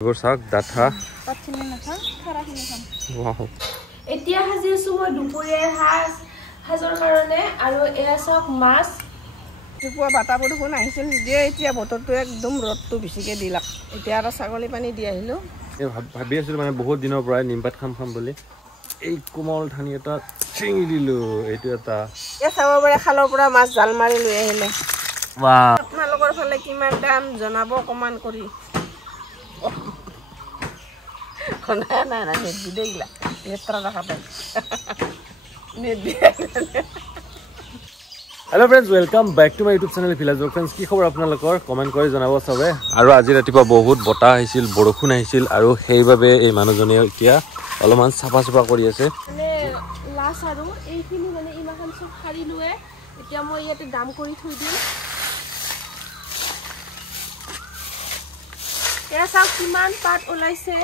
Gorsak datha. Wow. এতিয়া হাজি আছো মই দুপৰীয়াৰ হাজৰ কাৰণে আৰু এয়া সব মাছ দুপৰীয়া বাটা বৰষুণ আহিছিল যে এতিয়া বতৰটো একদম ৰ'দটো বেছিকে দিলাক এতিয়া আৰু ছাগলী পানী দি আহিলো ভাবি আছিলো মানে বহুত দিনৰ পৰা নিমপাত খাম বুলি এই কোমল ঠানি এটা চিঙি দিলো এইটো এটা এ চাব পাৰে খালৰ পৰা মাছ জাল মাৰি লৈ আহিলে বাহ আপোনালোকৰ ফালে কিমান দাম জনাব কমেন্ট কৰি না নেট দি দিলা এত্ৰা দেখা পাই net the Hello friends, welcome back to my YouTube channel Village Vlog Friends. কি খবৰ আপোনালোকৰ কমেন্ট কৰি জনাব সবে আৰু আজি ৰাতিপুৱা বহুত বতাহ আহিছিল বৰষুণ আহিছিল আৰু সেইভাবে এই মানুহজনে এতিয়া অলপমান সাফা কৰি আছে মানে লাছ আৰু এইখিনি মানে ইমানখন সব খালি লুৱে এতিয়া মই ইয়াতে দাম কৰি থৈ দিম এয়া সব কিমান পাত ওলাইছে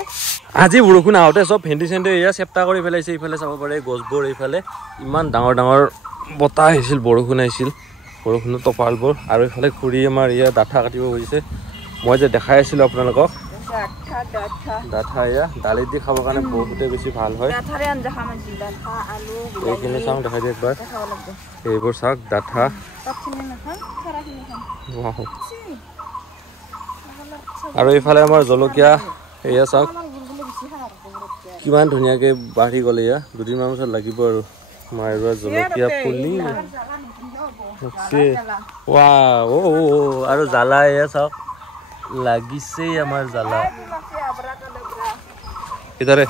আজি বৰষুণ আহতে সব ভেন্দি সেন্দি এয়া চেপ্টা কৰি ফেলাইছে ইফালে চাব পাৰে গছবোৰ ইফালে ইমান ডাঙৰ বতাহ আহিছিল বৰষুণ আহিছিল বৰষুণৰ টপালবোৰ আৰু ইফালে খুৰি আমাৰ ইয়া ডাঠা কাটিব গৈছে মই যে দেখাই আছিলো আপোনালোকক ডাঠা ইয়া দালি দি খাবৰ কাৰণে বহুতে বেছি ভাল হয় ডাঠাৰে আঞ্জা খাম আজি ডাঠা আলু এইখিনি চাওঁ দেখাই দিয়ক একবাৰ এইবোৰ চাওক ডাঠা আৰু ইফালে আমাৰ জলকীয়া এয়া চাওক কিমান ধুনীয়াকে বাঢ়ি গ'লে ইয়া দুদিনমান পিছত লাগিব আৰু মাইৰুৱা জলকীয়া পুলি আৰু জ্বালা এয়া চাওক লাগিছে আমাৰ জ্বালা ইধাৰে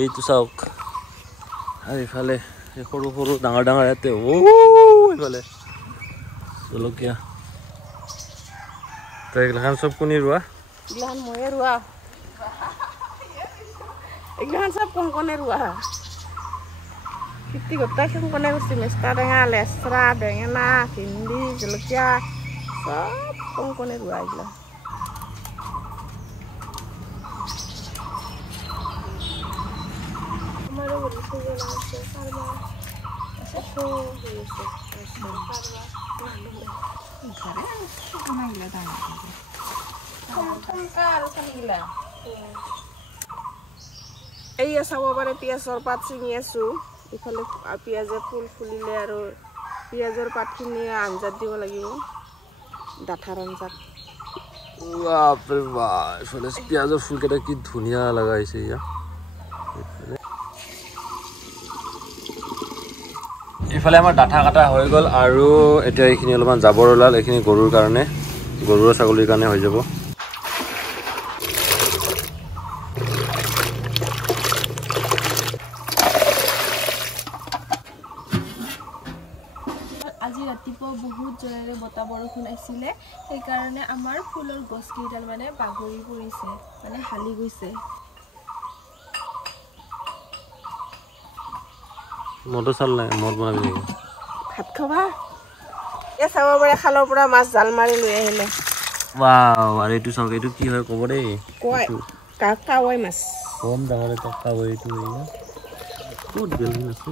এইটো চাওক আৰু ইফালে সৰু সৰু ডাঙৰ ইয়াতে ইফালে জলকীয়া তই এইগিলাখান চব কোনি ৰোৱা এইগিলাখান ময়ে ৰোৱা এইগিলাখান চব কোনে ৰোৱা খেতি গোটাই কোনে কৰিছে মেষ্টা টেঙা লেচৰা বেঙেনা ভেন্দি জলকীয়া চব কোনে ৰোৱা এইগিলা এইয়া চাব পাৰে পিঁয়াজৰ পাত ছিঙি আছো ইফালে পিঁয়াজে ফুল ফুলিলে আৰু পিঁয়াজৰ পাতখিনি আঞ্জাত দিব লাগিব ডাঠাৰ আঞ্জাত ইফালে পিঁয়াজৰ ফুলকেইটা কি ধুনীয়া লগাইছে ইয়া ইফালে আমাৰ ডাঠা কাটা হৈ গ'ল আৰু এতিয়া এইখিনি অলপমান জাবৰ ওলাল এইখিনি গৰুৰ কাৰণে গৰু আৰু ছাগলীৰ কাৰণে হৈ যাব আজি ৰাতিপুৱা বহুত জোৰেৰে বতাহ বৰষুণ আহিছিলে সেইকাৰণে আমাৰ ফুলৰ গছ কেইডাল মানে বাগৰি পৰিছে মানে হালি গৈছে মটো চাল নাই মদ বনাবি নেকি ভাত খাবা এ চাব পাৰে খালৰ পৰা মাছ জাল মাৰি লৈ আহিলে ৱাও আৰু এইটো চাওক এইটো কি হয় ক'ব দেই কাৱৈ মাছ কম ডাঙৰ এটা কাৱৈটো ক'ত গেল আছে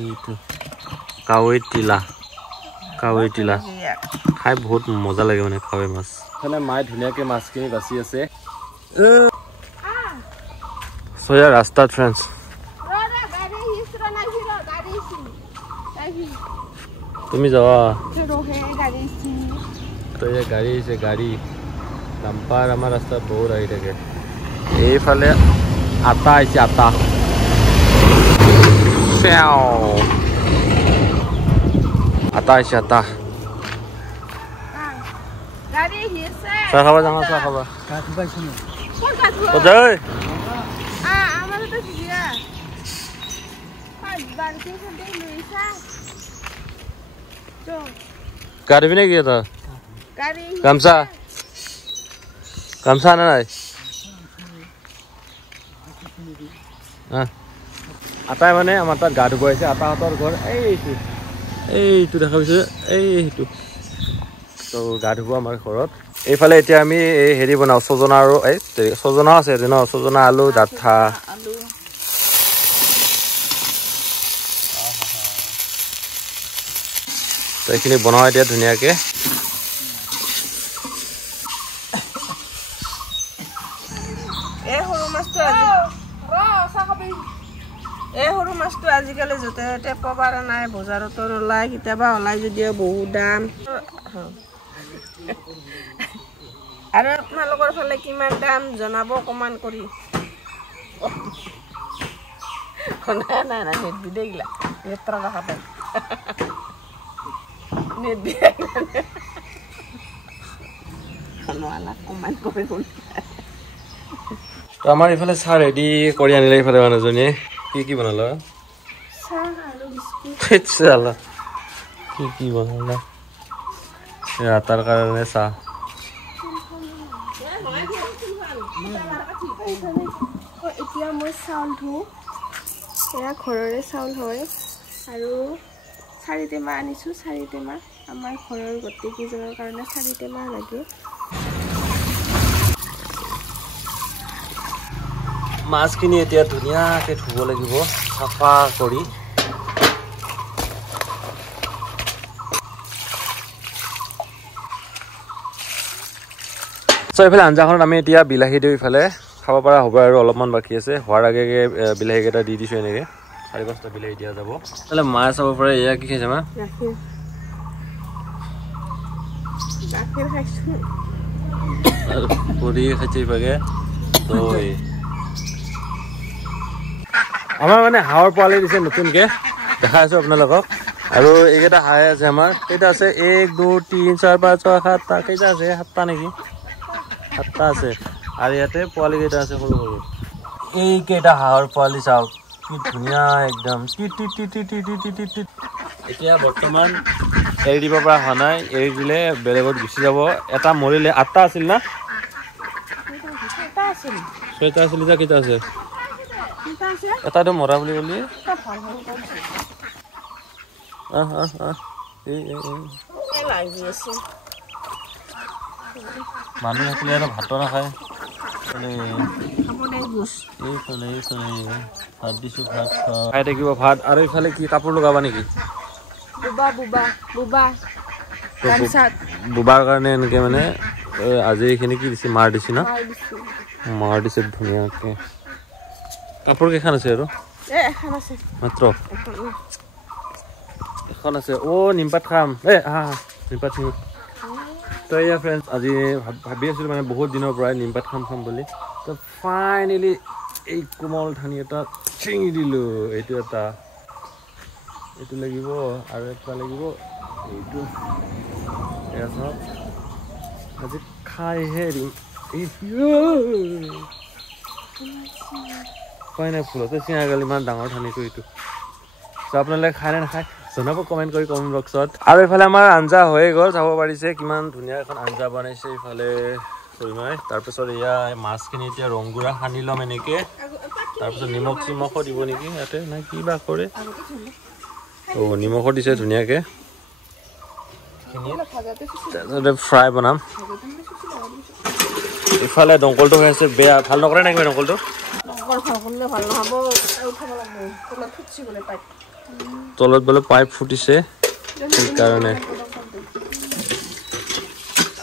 এইটো কাৱৈ তিলা খাই বহুত মজা লাগে মানে কাৱৈ মাছ মানে মায়ে ধুনীয়াকে মাছখিনি বাচি আছে চয়া ৰাস্তাত ফ্ৰেণ্ডছ তুমি যাবা তো এই গাড়ী আহিছে গাড়ী ডাম্পাৰ আমাৰ ৰাস্তাত বহুত আহি থাকে এইফালে আটা আহিছে আটা আহিছে আটা চাহ খাবা যাওঁ চাহ খাবা গাড়ী নেকি এটা গামছা আনা নাই আটাই মানে আমাৰ তাত গা ধুব আহিছে আটাহঁতৰ ঘৰ এইটো দেখা পাইছো এইটো তো গা ধুব আমাৰ ঘৰত এইফালে এতিয়া আমি এই হেৰি বনাওঁ ছজনা আৰু এই ছজনা আছে ন ছজনা আলু ডাঠা তো এইখিনি বনাওঁ এতিয়া ধুনীয়াকৈ সৰু মাছটো আজিকালি য'তে ত'তে পাব পৰা নাই বজাৰতো ওলাই কেতিয়াবা ওলাই যদিও বহুত দাম আৰু আপোনালোকৰ ফালে কিমান দাম জনাব কমেণ্ট কৰি নাই নাই নাই নেট দি দেগিলা লেতৰা ৰাখা পাই নেট দি কমেণ্ট কৰি তো আমাৰ ইফালে চাহ ৰেডি কৰি আনিলে ইফালে মানুহজনীয়ে কি বনালা কি বনালা তাৰ কাৰণে চাহ এতিয়া মই চাউল ধুওঁ এয়া ঘৰৰে চাউল হয় আৰু 4 টেমা আনিছোঁ 4 টেমা আমাৰ ঘৰৰ গোটেইকেইজনৰ কাৰণে 4 টেমা লাগে মাছখিনি এতিয়া ধুনীয়াকৈ ধুব লাগিব চাফা কৰি এইফালে আঞ্জাখনত আমি এতিয়া বিলাহী দিওঁ ইফালে খাব পৰা হ'ব আৰু অলপমান বাকী আছে হোৱাৰ আগে বিলাহীকেইটা দি দিছোঁ এনেকৈ 4-5টা বিলাহী দিয়া যাব তাহলে মায়ে চাব পাৰে এয়া কি খাইছে মা পুৰি খাইছে ইভাগে দৈ আমাৰ মানে হাঁহৰ পোৱালি দিছে নতুনকৈ দেখাই আছোঁ আপোনালোকক আৰু এইকেইটা হাঁহ আছে আমাৰ কেইটা আছে 1 2 3 4 5 6 7টা কেইটা আছে 7টা নেকি 7টা আছে আৰু ইয়াতে পোৱালি কেইটা আছে সৰু সৰু এইকেইটা হাঁহৰ পোৱালি চাওক কি ধুনীয়া একদম এতিয়া বৰ্তমান এৰি দিব পৰা হোৱা নাই এৰি দিলে বেলেগত গুচি যাব এটা মৰিলে 8টা আছিল না 6টা আছিল যা কেইটা আছে এটাটো মৰা বুলি ক'লি মানুহ থাকিলে আৰু ভাতো নাখায় ভাত দিছোঁ ভাত খাই থাকিব ভাত আৰু ইফালে কি কাপোৰ লগাবা নেকি বুবাৰ কাৰণে এনেকৈ মানে আজি এইখিনি কি দিছে মাৰ দিছে না মাৰ দিছে ধুনীয়াকৈ কাপোৰ কেইখন আছে আৰু মাত্ৰ এখন আছে নিমপাত খাম নিমপাত তো এয়া ফ্ৰেণ্ডছ আজি ভাবি আছিলোঁ মানে বহুত দিনৰ পৰাই নিমপাত খাম বুলি তো ফাইনেলি এই কোমল ঠানি এটা ছিঙি দিলোঁ এইটো এটা এইটো লাগিব আৰু এটা লাগিব এইটো এয়া চাওক আজি খাইহে দিম উপায় নাই ফুলতে চিঙা গ'ল ইমান ডাঙৰ ঠানিটো এইটো তো আপোনালোকে খাই নে নাখায় জনাব কমেণ্ট কৰি কমেণ্ট বক্সত আৰু এইফালে আমাৰ আঞ্জা হৈয়ে গ'ল চাব পাৰিছে কিমান ধুনীয়া এখন আঞ্জা বনাইছে এইফালে চৰিমাই তাৰপিছত এয়া মাছখিনি এতিয়া ৰংগুৰা সানি ল'ম এনেকৈ তাৰপিছত নিমখ চিমখো দিব নেকি ইয়াতে নাই কি বা কৰে নিমখো দিছে ধুনীয়াকৈ তাৰপিছতে ফ্ৰাই বনাম ইফালে দংকলটো হৈ আছে বেয়া ভাল নকৰে নেকি দংকলটো তলত বোলে পাইপ ফুটিছে সেইকাৰণে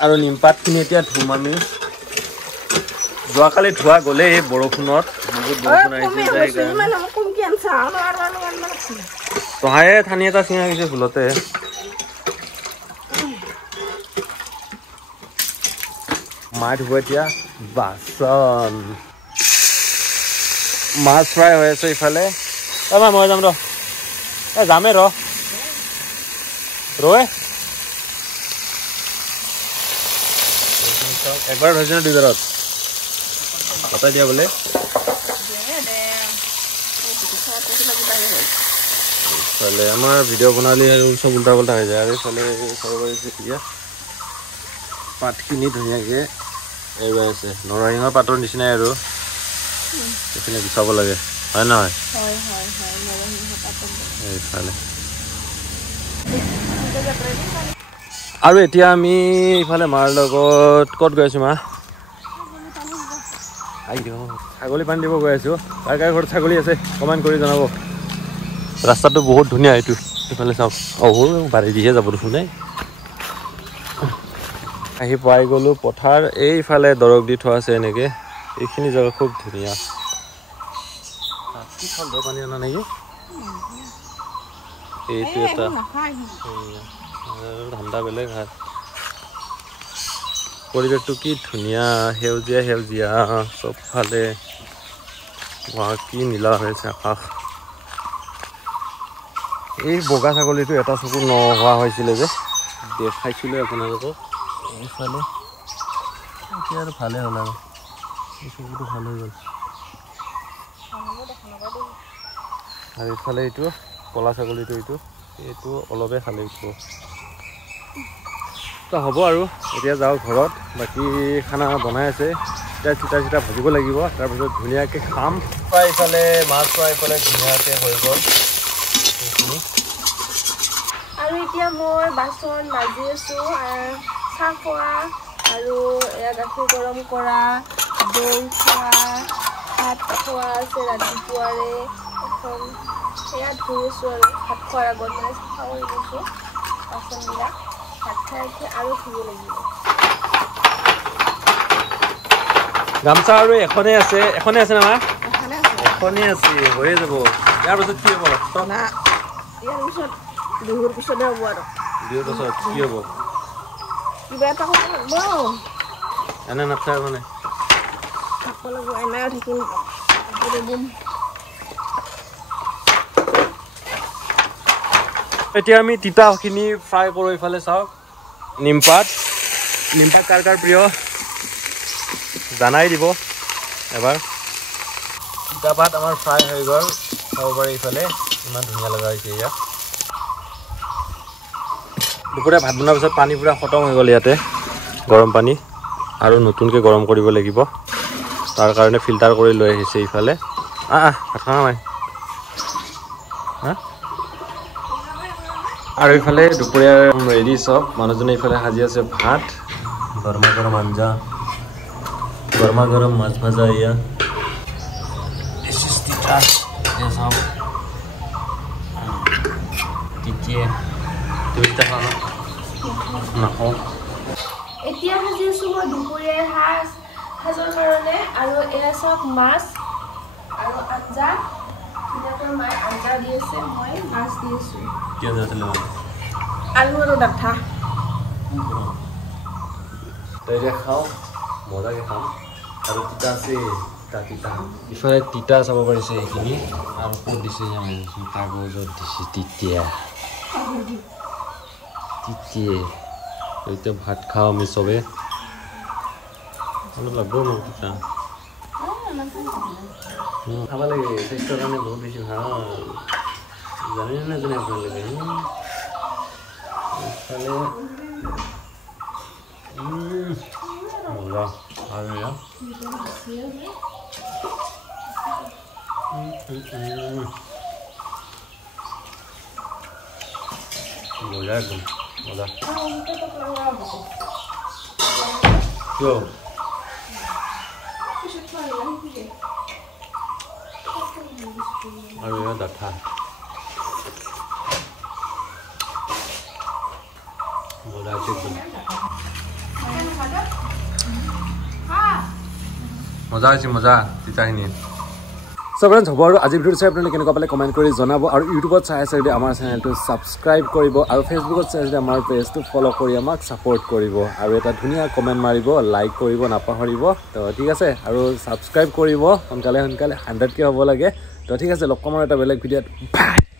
আৰু নিমপাতখিনি এতিয়া ধুম আমি যোৱাকালি ধোৱা গ'লে এই বৰষুণত বহুত বৰষুণ আহিছে তহায়ে ঠানি এটা চিঙা গৈছে ভুলতে মাছ ধুব এতিয়া বাচন মাছ ফ্ৰাই হৈ আছে ইফালে মই যাম যামে ৰয় একবাৰ হৈছে ন দুইবাৰত বতাই দিয়া বোলে ইফালে আমাৰ ভিডিঅ' বনালে আৰু চব উল্টা পুল্টা হৈ যায় আৰু ইফালে চাব পাৰিছে এতিয়া পাতখিনি ধুনীয়াকৈ এৰুৱাই আছে নৰসিংহৰ পাতৰ নিচিনাই আৰু এইখিনি গুচাব লাগে হয় নহয় এইফালে আৰু এতিয়া আমি ইফালে মাৰ লগত ক'ত গৈ আছোঁ মা ছাগলী পানী দিব গৈ আছোঁ কাৰ কাৰ ঘৰত ছাগলী আছে কমেণ্ট কৰি জনাব ৰাস্তাটো বহুত ধুনীয়া এইটো এইফালে চাওক বাৰী দিহে যাব দেখোন দেই আহি পাই গ'লোঁ পথাৰ এইফালে দৰৱ দি থোৱা আছে এনেকৈ এইখিনি জেগা খুব ধুনীয়া কি ফল পানী অনা নেকি এইটো এটা ধান্দা বেলেগ হাত পৰিৱেশটো কি ধুনীয়া সেউজীয়া সেউজীয়া চবফালে কি নীলা হৈছে আকাশ এই বগা ছাগলীটো এটা চকু নোহোৱা হৈছিলে যে দেখাইছিলোঁ আপোনালোকক এইফালে এতিয়া আৰু ভালে হ'ল আৰু এই চকুটো ভাল হৈ গ'ল আৰু এইফালে এইটো কলা ছাগলীটো এইটো অলপে খালে হ'ব আৰু এতিয়া যাওঁ ঘৰত বাকী খানা বনাই আছে এতিয়া চিটা ভাজিব লাগিব তাৰপিছত ধুনীয়াকৈ খাম প্ৰায় এইফালে মাছ প্ৰায় এইফালে ধুনীয়াকৈ হৈ গ'ল আৰু এতিয়া মই বাচন মাজি আছোঁ চাহ খোৱা আৰু এয়া গাখীৰ গৰম কৰা দৈ খোৱা ভাত খোৱা আছে ৰাতিপুৱাৰে এখন এয়া ধুই আছোঁ আৰু ভাত খোৱাৰ আগত মানে চাফা কৰি দিছোঁ বাচনবিলাক ভাত খাই উঠি আৰু ধুব লাগিব গামোচা আৰু এখনেই আছে না এখনেই আছে হৈয়ে যাব ইয়াৰ পাছত কি হ'ব ইয়াৰ পিছত বিহুৰ পিছতে হ'ব আৰু বিহুৰ পাছত কি হ'ব কিবা এটা কৰিব লাগিব এনে নাথাকে মানে থাকিব লাগিব এনেও থাকিম এতিয়া আমি তিতাখিনি ফ্ৰাই কৰোঁ এইফালে চাওক নিমপাত কাৰ প্ৰিয় জানাই দিব এবাৰ তিতা পাত আমাৰ ফ্ৰাই হৈ গ'ল খাব পাৰে এইফালে ইমান ধুনীয়া লগা হৈছে ইয়াত দুপৰীয়া ভাত বনোৱাৰ পিছত পানী পূৰা খতম হৈ গ'ল ইয়াতে গৰম পানী আৰু নতুনকৈ গৰম কৰিব লাগিব তাৰ কাৰণে ফিল্টাৰ কৰি লৈ আহিছে এইফালে ভাত খাওঁ নাই আৰু এইফালে দুপৰীয়া ৰেডি চব মানুহজনে এইফালে সাজি আছে ভাত গৰমা গৰম আঞ্জা গৰমা গৰম মাছ ভাজা এয়া এতিয়া সাজি আছোঁ মই দুপৰীয়াৰ সাজৰ কাৰণে আৰু এয়া চব মাছ আৰু আঞ্জা ধুনীয়াকৈ মায়ে আঞ্জা দি আছে মই মাছ দি আছোঁ আলু আৰু ডাঠা এতিয়া খাওঁ মজাকৈ খাম আৰু তিতা আছে তিতা ইফালে তিতা চাব পাৰিছে এইখিনি আৰু ক'ত দিছে কাগজত দিছে তেতিয়া এতিয়া ভাত খাওঁ আমি চবে অলপ লাগব মোক তিতা খাব লাগে স্বাস্থ্যৰ কাৰণে বহুত বেছি ভাল জানে নাজানে আপোনালোকে এইফালে মজা আৰু মজা একদম মজা কিয় আৰু এয়া ডাঠা মজা আছে একদম মজা হৈছে মজা তিতাখিনি সো ফ্ৰেন্ডস হ'ব আৰু আজি ভিডিঅ'টো চাই আপোনালোকে কেনেকুৱা পালে কমেণ্ট কৰি জনাব আৰু ইউটিউবত চাই আছে যদি আমাৰ চেনেলটো ছাবস্ক্ৰাইব কৰিব আৰু ফেচবুকত চাই যদি আমাৰ পেজটো ফ'ল' কৰি আমাক ছাপোৰ্ট কৰিব আৰু এটা ধুনীয়া কমেণ্ট মাৰিব লাইক কৰিব নাপাহৰিব তো ঠিক আছে আৰু ছাবস্ক্ৰাইব কৰিব সোনকালে 100K হ'ব লাগে তো ঠিক আছে লগ পাম এটা বেলেগ ভিডিঅ'ত বাই